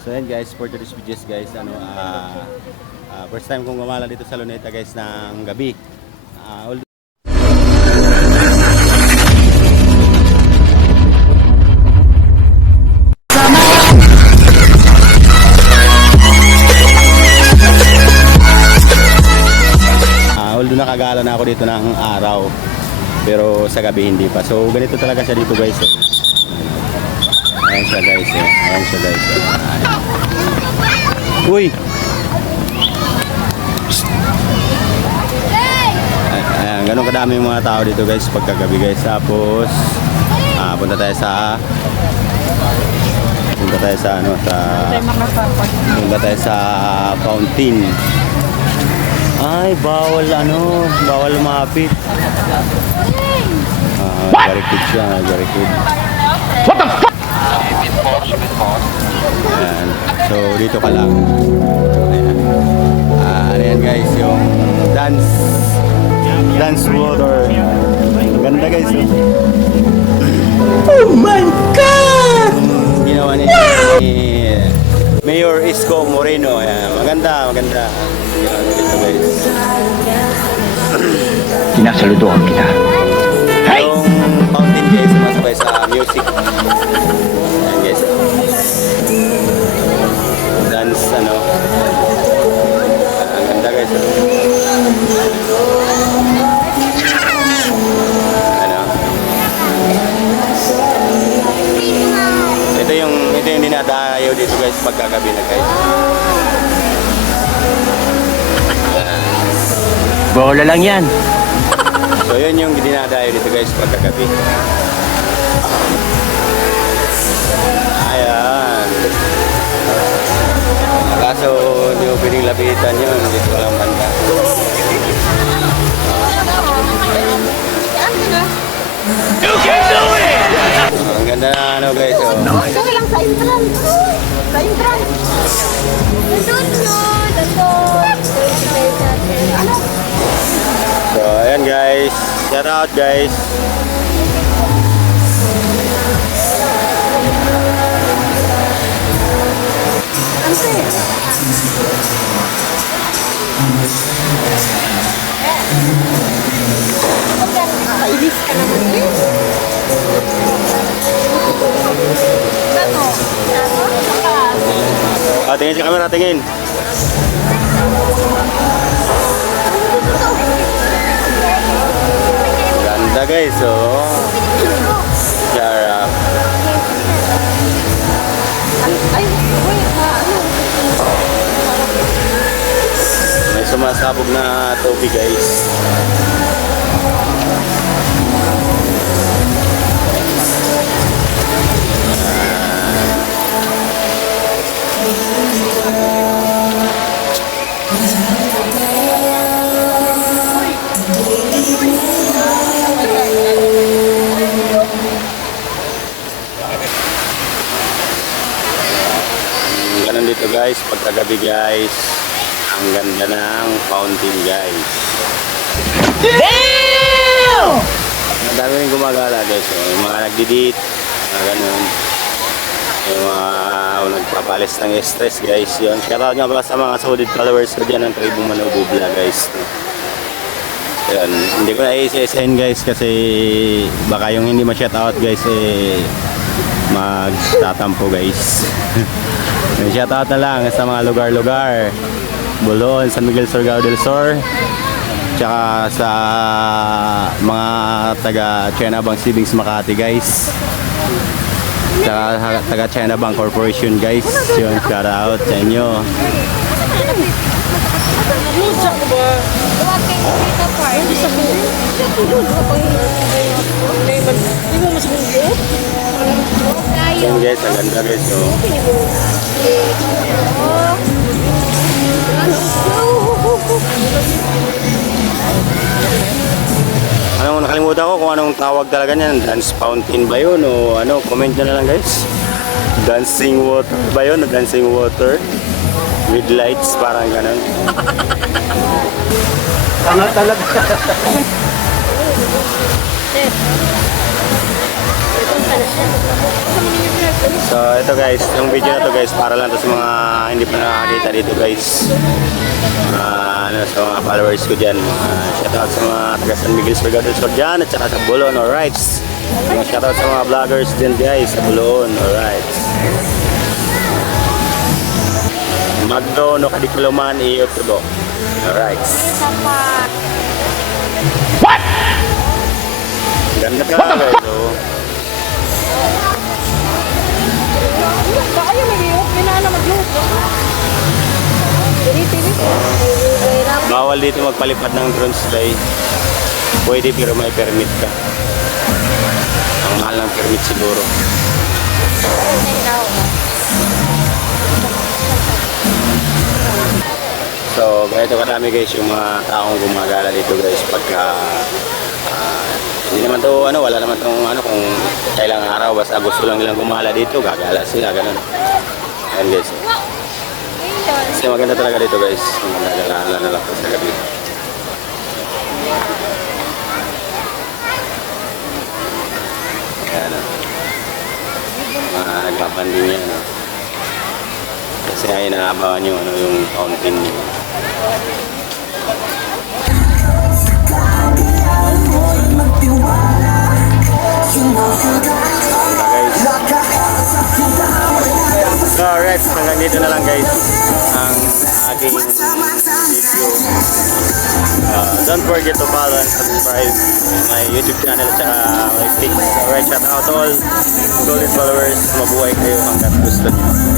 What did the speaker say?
So yan guys, for today's videos guys, first time kong gumala dito sa Luneta guys ng gabi. Although nakagala na ako dito ng araw, pero sa gabi hindi pa. So ganito talaga siya dito guys. Ayan siya guys. Ayan siya guys. Uy! Ayan, ganun kadami yung mga tao dito guys pagkagabi guys. Tapos punta tayo sa fountain. Ay, bawal lumapit. Barricade siya, barricade. What the fuck? Ayan. So, dito ka lang. Ayan. Ano yan guys, yung dance water. Ang ganda guys. Oh my God! Ginawa ni Mayor Isko Moreno. Ayan. Maganda. Dito guys. Sinasaludoan kita. Hey! Yung fountain guys, masabay sa music. Ayan guys. Dance ang ganda guys. Ito yung dinadayo dito guys pagkagabi na guys. Bola lang yan. So yun yung dinadayo dito guys pagkagabi. Ayan. Kaso hindi mo piling lapitan yun. Dito walang banda. You can do it! Ang ganda na guys. Ito lang sa intran. Sa intran. So ayan guys. Shout out guys. Kainis ka naman eh. Tingin sa camera, tingin. Ganda guys, oh. Sarap. Ay, wait, May sumasabog na tubig guys. Ganun dito guys, pagkagabi guys, ang ganda ng fountain guys. Damn! Ang dami rin gumagala guys, yung mga nagdidit, mga ganun. Yung mga nagpapalis ng stress guys, yun. Shoutout nga pala sa mga solid followers ko dyan ng Tribong Manububla guys. Yun, hindi ko na i-SN guys kasi baka yung hindi ma-shoutout guys magtatampo guys. Shoutout na lang sa mga lugar-lugar, Buloon, San Miguel, Surigao del Sur, tsaka sa mga taga China Bank Savings Makati guys, tsaka taga China Bank Corporation guys. Yun, shoutout sa inyo. Yun guys, ang ganda guys. Anong nakalimutan ko kung anong tawag talaga niyan, dance fountain ba yun o ano, comment nyo na lang guys. Dancing water ba yun? Dancing water with lights, parang ganun. Tama talaga. So ito guys, yung video na to guys, para lang to sa mga hindi pa nakakita dito guys. Sa mga followers ko dyan. Shoutout sa mga taga San Miguel Surigao del Sur dyan at saka sa Buloon, alright. Shoutout sa mga vloggers din guys sa Buloon, alright. Magdo no kadikuluman iyo tubo. Alright. What? Ganda ka guys. So, Baka yung mag-iok, pinaan na mag-iok. Tiri-tiri. bawal dito magpalipad ng drone fly. Pwede pero may permit ka. Ang mahal ng permit siguro. So, ganito kadami guys yung mga taong gumagala dito guys pagka hindi naman to wala naman tong kung kailang araw basta gusto lang nilang gumala dito, gagala sila ganun. Ayan guys. Kasi maganda talaga dito guys. Magagala na lang po sa gabi. Ayan nagpapanding yan kasi ay naabangan yung yung fountain niyo. So alright, hanggang dito na lang guys ang aking video. Don't forget to follow and subscribe my YouTube channel at saka my page. Alright, shout out to all solid followers. Mabuhay kayo hanggang gusto niyo.